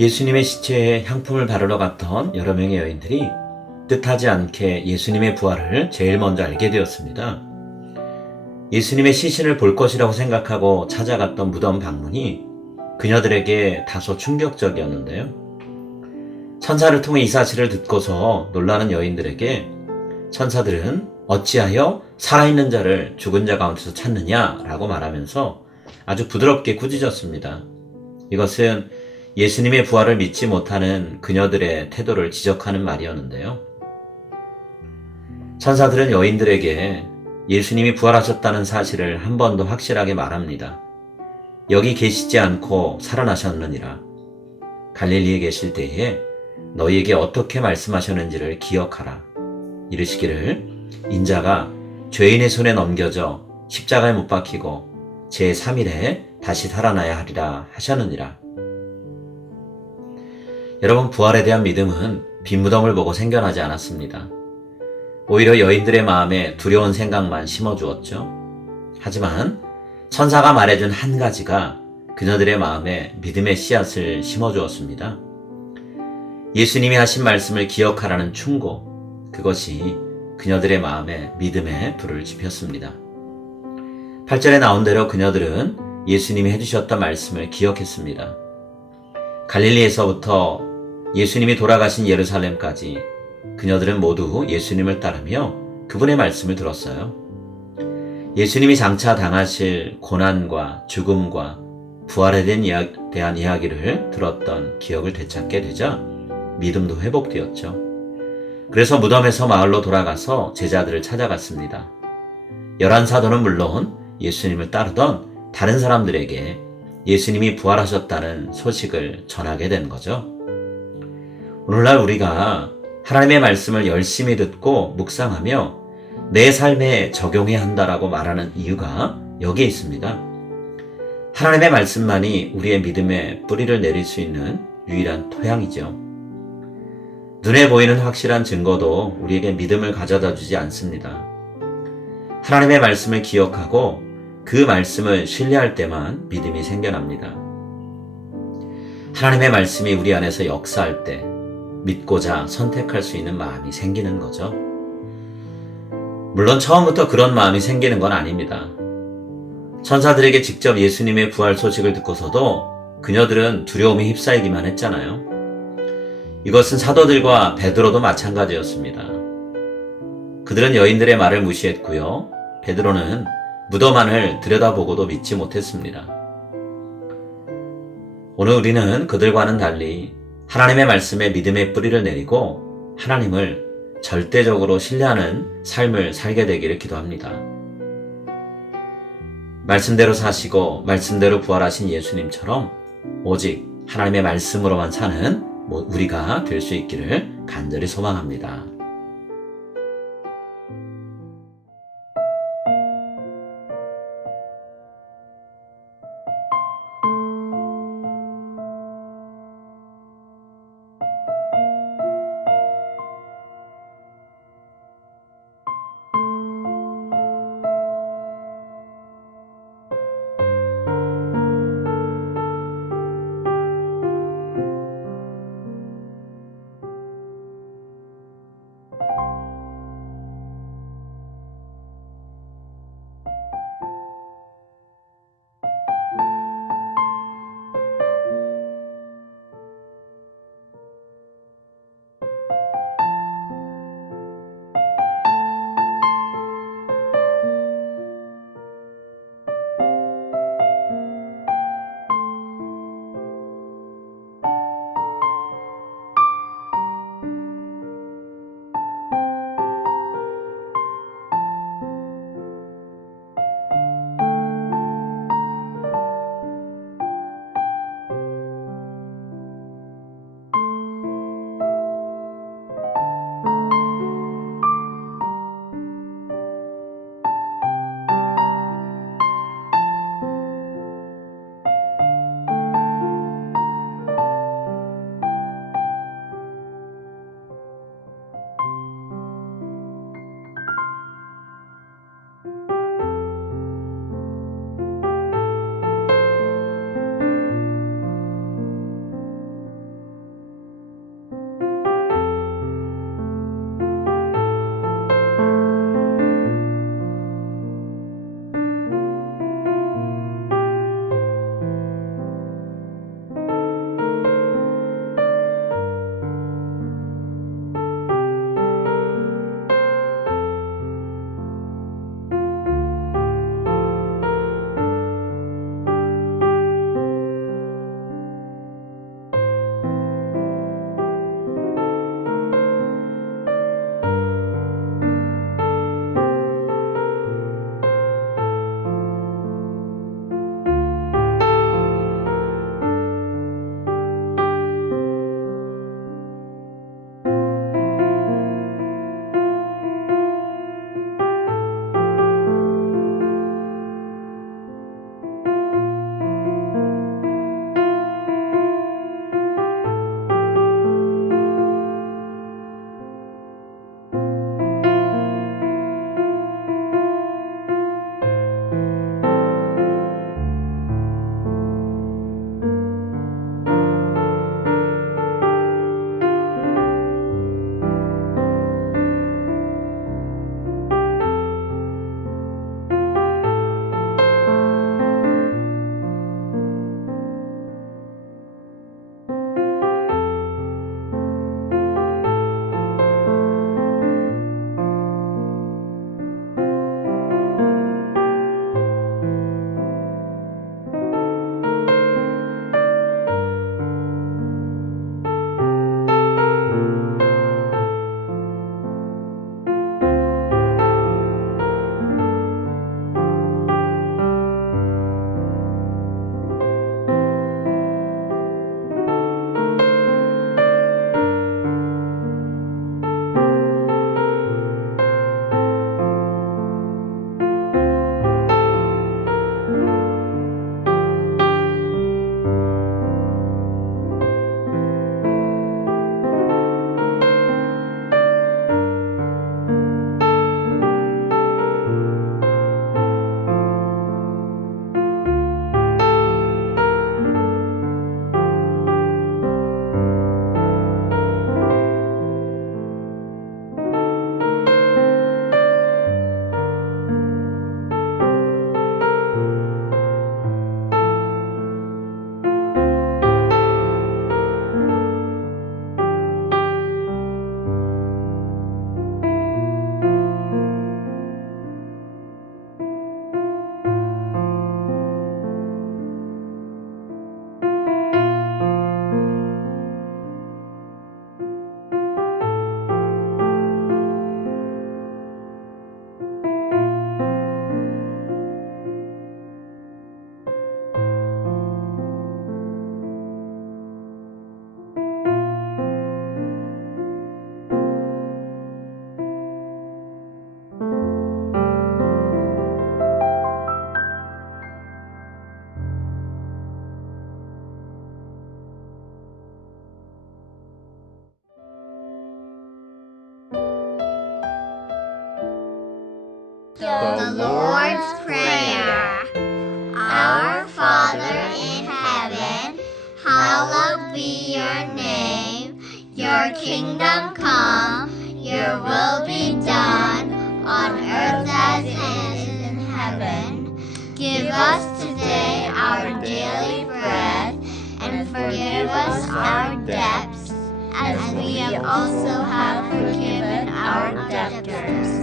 예수님의 시체에 향품을 바르러 갔던 여러 명의 여인들이 뜻하지 않게 예수님의 부활을 제일 먼저 알게 되었습니다. 예수님의 시신을 볼 것이라고 생각하고 찾아갔던 무덤 방문이 그녀들에게 다소 충격적이었는데요. 천사를 통해 이 사실을 듣고서 놀라는 여인들에게 천사들은 어찌하여 살아있는 자를 죽은 자 가운데서 찾느냐라고 말하면서 아주 부드럽게 꾸짖었습니다. 이것은 예수님의 부활을 믿지 못하는 그녀들의 태도를 지적하는 말이었는데요. 천사들은 여인들에게 예수님이 부활하셨다는 사실을 한 번 더 확실하게 말합니다. 여기 계시지 않고 살아나셨느니라. 갈릴리에 계실 때에 너희에게 어떻게 말씀하셨는지를 기억하라. 이르시기를 인자가 죄인의 손에 넘겨져 십자가에 못 박히고 제3일에 다시 살아나야 하리라 하셨느니라. 여러분, 부활에 대한 믿음은 빈 무덤을 보고 생겨나지 않았습니다. 오히려 여인들의 마음에 두려운 생각만 심어주었죠. 하지만 천사가 말해준 한 가지가 그녀들의 마음에 믿음의 씨앗을 심어주었습니다. 예수님이 하신 말씀을 기억하라는 충고, 그것이 그녀들의 마음에 믿음의 불을 지폈습니다. 8절에 나온 대로 그녀들은 예수님이 해주셨던 말씀을 기억했습니다. 갈릴리에서부터 예수님이 돌아가신 예루살렘까지 그녀들은 모두 예수님을 따르며 그분의 말씀을 들었어요. 예수님이 장차 당하실 고난과 죽음과 부활에 대한 이야기를 들었던 기억을 되찾게 되자 믿음도 회복되었죠. 그래서 무덤에서 마을로 돌아가서 제자들을 찾아갔습니다. 11사도는 물론 예수님을 따르던 다른 사람들에게 예수님이 부활하셨다는 소식을 전하게 된 거죠. 오늘날 우리가 하나님의 말씀을 열심히 듣고 묵상하며 내 삶에 적용해야 한다라고 말하는 이유가 여기에 있습니다. 하나님의 말씀만이 우리의 믿음에 뿌리를 내릴 수 있는 유일한 토양이죠. 눈에 보이는 확실한 증거도 우리에게 믿음을 가져다 주지 않습니다. 하나님의 말씀을 기억하고 그 말씀을 신뢰할 때만 믿음이 생겨납니다. 하나님의 말씀이 우리 안에서 역사할 때 믿고자 선택할 수 있는 마음이 생기는 거죠. 물론 처음부터 그런 마음이 생기는 건 아닙니다. 천사들에게 직접 예수님의 부활 소식을 듣고서도 그녀들은 두려움에 휩싸이기만 했잖아요. 이것은 사도들과 베드로도 마찬가지였습니다. 그들은 여인들의 말을 무시했고요. 베드로는 무덤 안을 들여다보고도 믿지 못했습니다. 오늘 우리는 그들과는 달리 하나님의 말씀에 믿음의 뿌리를 내리고 하나님을 절대적으로 신뢰하는 삶을 살게 되기를 기도합니다. 말씀대로 사시고 말씀대로 부활하신 예수님처럼 오직 하나님의 말씀으로만 사는 우리가 될 수 있기를 간절히 소망합니다. The Lord's Prayer. Our Father in heaven, hallowed be your name. Your kingdom come, your will be done, on earth as it is in heaven. Give us today our daily bread, and forgive us our debts, as we also have forgiven our debtors.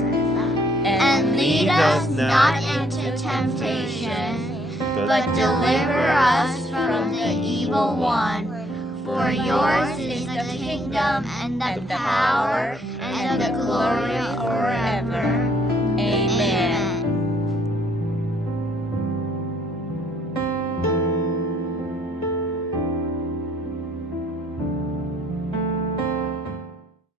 And lead us not into temptation, but deliver us from the evil one. For yours is the kingdom and the power and the glory forever.